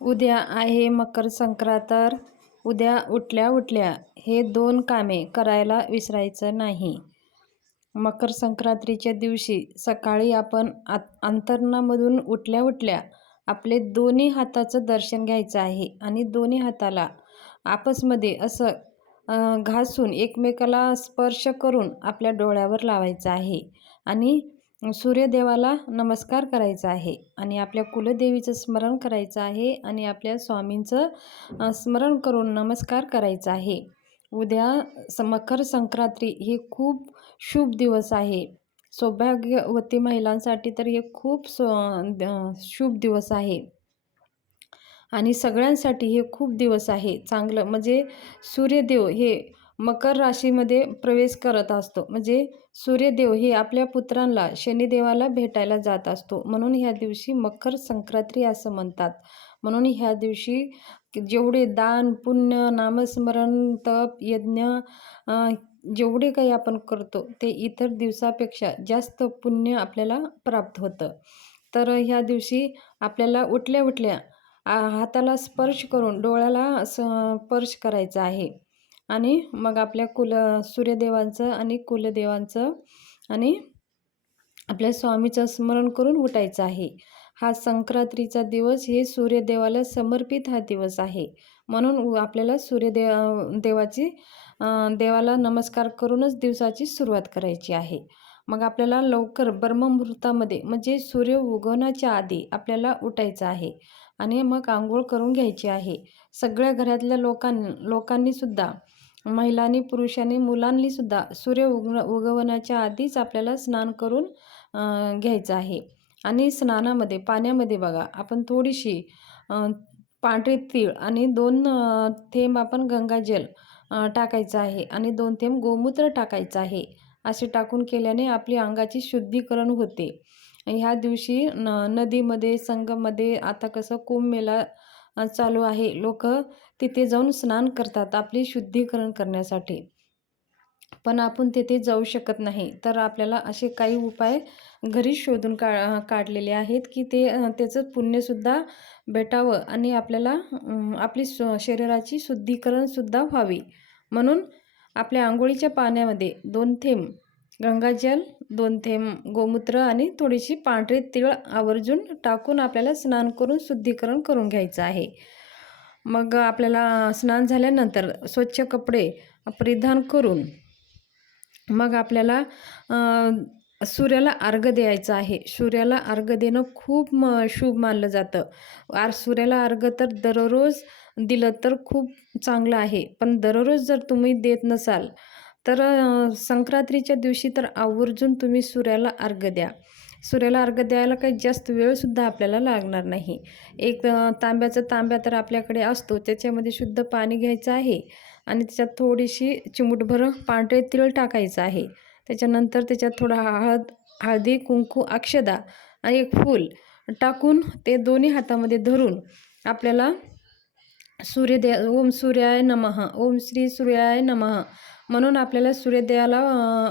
उद्या आहे मकर संक्रांत तर उद्या उठल्या उठल्या हे दोन कामे करायला विसरायचं नाही. मकर संक्रांतीच्या दिवशी सकाळी आपण आत अंतरणामधून उठल्या उठल्या आपले दोन्ही हाताचं दर्शन घ्यायचं आहे आणि दोन्ही हाताला आपसमध्ये असं घासून एकमेकाला स्पर्श करून आपल्या डोळ्यावर लावायचं आहे. आणि सूर्यदेवाला नमस्कार करायचा आहे आणि आपल्या कुलदेवीचं स्मरण करायचं आहे आणि आपल्या स्वामींचं स्मरण करून नमस्कार करायचा आहे. उद्या स मकर संक्रांती हे खूप शुभ दिवस आहे. सौभाग्यवती महिलांसाठी तर हे खूप स शुभ दिवस आहे. आणि सगळ्यांसाठी हे खूप दिवस आहे. चांगलं म्हणजे सूर्यदेव हे मकर राशीमध्ये प्रवेश करत असतो. म्हणजे सूर्यदेव हे आपल्या पुत्रांना शनिदेवाला भेटायला जात असतो. म्हणून ह्या दिवशी मकर संक्रांती असं म्हणतात. म्हणून ह्या दिवशी जेवढे दान पुण्य नामस्मरण तप यज्ञ जेवढे काही आपण करतो ते इतर दिवसापेक्षा जास्त पुण्य आपल्याला प्राप्त होतं. तर ह्या दिवशी आपल्याला उठल्या उठल्या हाताला स्पर्श करून डोळ्याला स्पर्श करायचा आहे. आणि मग आपल्या कुल सूर्यदेवांचं आणि कुलदेवांचं आणि आपल्या स्वामीचं स्मरण करून उठायचं आहे. हा संक्रांतीचा दिवस हे सूर्यदेवाला समर्पित हा दिवस आहे. म्हणून उ- आपल्याला सूर्यदेव देवाची देवाला नमस्कार करूनच दिवसाची सुरुवात करायची आहे. मग आपल्याला लवकर ब्रह्ममुहूर्तामध्ये म्हणजे सूर्य उगवण्याच्या आधी आपल्याला उठायचं आहे आणि मग आंघोळ करून घ्यायची आहे. सगळ्या घरातल्या लोकां लोकांनीसुद्धा महिलांनी पुरुषांनी मुलांनी सुद्धा सूर्य उग उगवण्याच्या आधीच आपल्याला स्नान करून घ्यायचं आहे. आणि स्नानामध्ये पाण्यामध्ये बघा आपण थोडीशी पांढरे तीळ आणि दोन थेंब आपण गंगाजल टाकायचं आहे आणि दोन थेंब गोमूत्र टाकायचं आहे. असे टाकून केल्याने आपली अंगाची शुद्धीकरण होते. ह्या दिवशी न नदीमध्ये संगममध्ये आता कसं कुंभमेळा चालू आहे. लोक तिथे जाऊन स्नान करतात आपली शुद्धीकरण करण्यासाठी. पण आपण तिथे जाऊ शकत नाही. तर आपल्याला असे काही उपाय घरी शोधून का काढलेले आहेत की ते त्याचं पुण्यसुद्धा भेटावं आणि आपल्याला आपली शरीराची शुद्धीकरणसुद्धा व्हावी. म्हणून आपल्या आंघोळीच्या पाण्यामध्ये दोन थेंब गंगाजल दोन थेंब गोमूत्र आणि थोडीशी पांढरी तीळ आवर्जून टाकून आपल्याला स्नान करून शुद्धीकरण करून घ्यायचं आहे. मग आपल्याला स्नान झाल्यानंतर स्वच्छ कपडे परिधान करून मग आपल्याला सूर्याला अर्घ्य द्यायचं आहे. सूर्याला अर्घ्य देणं खूप म शुभ मानलं जातं. आर सूर्याला अर्घ्य तर दररोज दिलं तर खूप चांगलं आहे. पण दररोज जर तुम्ही देत नसाल तर संक्रांतीच्या दिवशी तर आवर्जून तुम्ही सूर्याला अर्घ द्या. सूर्याला अर्घ्य द्यायला काही जास्त वेळसुद्धा आपल्याला लागणार नाही. एक तांब्याचा तांब्या तर आपल्याकडे असतो त्याच्यामध्ये शुद्ध पाणी घ्यायचं आहे आणि त्याच्यात थोडीशी चिमूटभर पांढरे तिळ टाकायचं आहे. त्याच्यानंतर त्याच्यात थोडा हळद हळदी कुंकू अक्षदा आणि एक फूल टाकून ते दोन्ही हातामध्ये धरून आपल्याला सूर्यदे ओम सूर्याय नमः ओम श्री सूर्याय नमः म्हणून आपल्याला सूर्योदयाला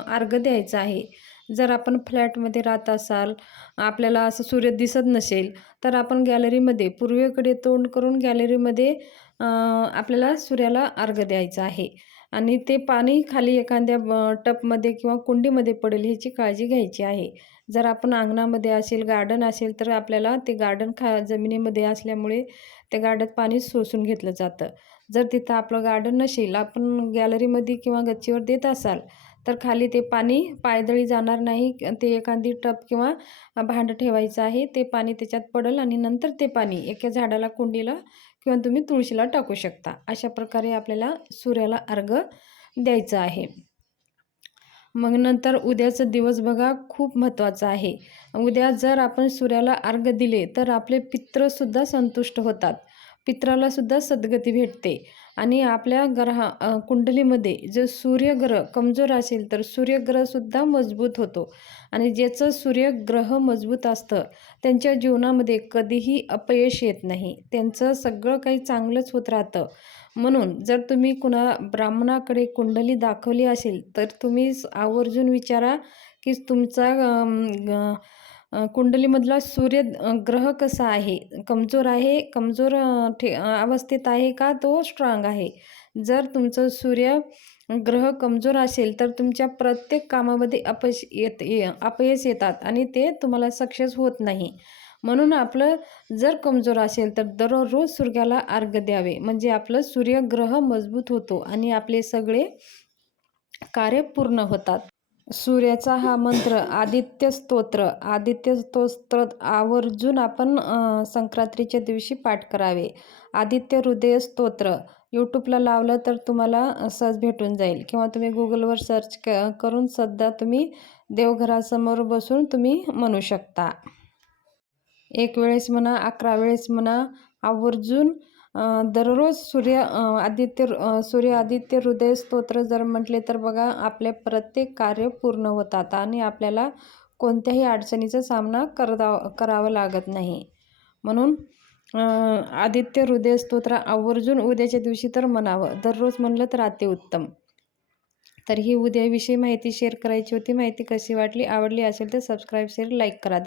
अर्घ द्यायचा द्यायचं आहे. जर आपण फ्लॅटमध्ये राहत असाल आपल्याला असं सूर्य दिसत नसेल तर आपण गॅलरीमध्ये पूर्वेकडे तोंड करून गॅलरीमध्ये आपल्याला सूर्याला अर्घ द्यायचं आहे. आणि ते पाणी खाली एखाद्या ब- टपमध्ये किंवा कुंडीमध्ये पडेल ह्याची काळजी घ्यायची आहे. जर आपण अंगणामध्ये असेल गार्डन असेल तर आपल्याला ते गार्डन खा जमिनीमध्ये असल्यामुळे त्या गार्डनात पाणी सोसून घेतलं जातं. जर तिथं आपलं गार्डन नसेल आपण गॅलरीमध्ये किंवा गच्चीवर देत असाल तर खाली ते पाणी पायदळी जाणार नाही. ते एखादी टप किंवा भांडं ठेवायचं आहे ते पाणी त्याच्यात पडेल आणि नंतर ते पाणी एका झाडाला कुंडीला किंवा तुम्ही तुळशीला टाकू शकता. अशा प्रकारे आपल्याला सूर्याला अर्घ्य द्यायचं आहे. मग नंतर उद्याचा दिवस बघा खूप महत्त्वाचा आहे. उद्या जर आपण सूर्याला अर्घ्य दिले तर आपले पित्रसुद्धा संतुष्ट होतात. पित्राला सुद्धा सद्गती भेटते. आणि आपल्या ग्रहा कुंडलीमध्ये जर सूर्यग्रह कमजोर असेल तर सूर्यग्रहसुद्धा मजबूत होतो. आणि ज्याचं सूर्यग्रह मजबूत असतं त्यांच्या जीवनामध्ये कधीही अपयश येत नाही. त्यांचं सगळं काही चांगलंच होत राहतं. म्हणून जर तुम्ही कुणा ब्राह्मणाकडे कुंडली दाखवली असेल तर तुम्ही आवर्जून विचारा की तुमचा कुंडलीमधला सूर्य ग्रह कसा आहे? कमजोर आहे कमजोर ठे अवस्थेत आहे का? तो स्ट्राँग आहे. जर तुमचं सूर्य ग्रह कमजोर असेल तर तुमच्या प्रत्येक कामामध्ये अपयश येत ये अपयश येतात आणि ते तुम्हाला सक्सेस होत नाही. म्हणून आपलं जर कमजोर असेल तर दररोज सूर्याला अर्घ्य द्यावे. म्हणजे आपलं सूर्यग्रह मजबूत होतो आणि आपले सगळे कार्य पूर्ण होतात. सूर्याचा हा मंत्र आदित्य स्तोत्र आदित्य स्तोत्र आवर्जून आपण संक्रांतीच्या दिवशी पाठ करावे. आदित्य हृदय स्तोत्र. यूट्यूबला लावलं तर तुम्हाला सहज भेटून जाईल. किंवा तुम्ही गुगलवर सर्च क करून सध्या तुम्ही देवघरासमोर बसून तुम्ही म्हणू शकता. एक वेळेस म्हणा अकरा वेळेस म्हणा आवर्जून दररोज सूर्य आदित्य सूर्य आदित्य हृदय स्तोत्र जर म्हटले तर बघा आपले प्रत्येक कार्य पूर्ण होतात आणि आपल्याला कोणत्याही अडचणीचा सामना करदा करावा लागत नाही. म्हणून आदित्य हृदय स्तोत्र आवर्जून उद्याच्या दिवशी तर म्हणावं. दररोज म्हणलं तर अतिउत्तम तर ही उद्याविषयी माहिती शेअर करायची होती. माहिती कशी वाटली आवडली असेल तर सबस्क्राईब शेअर लाईक करा.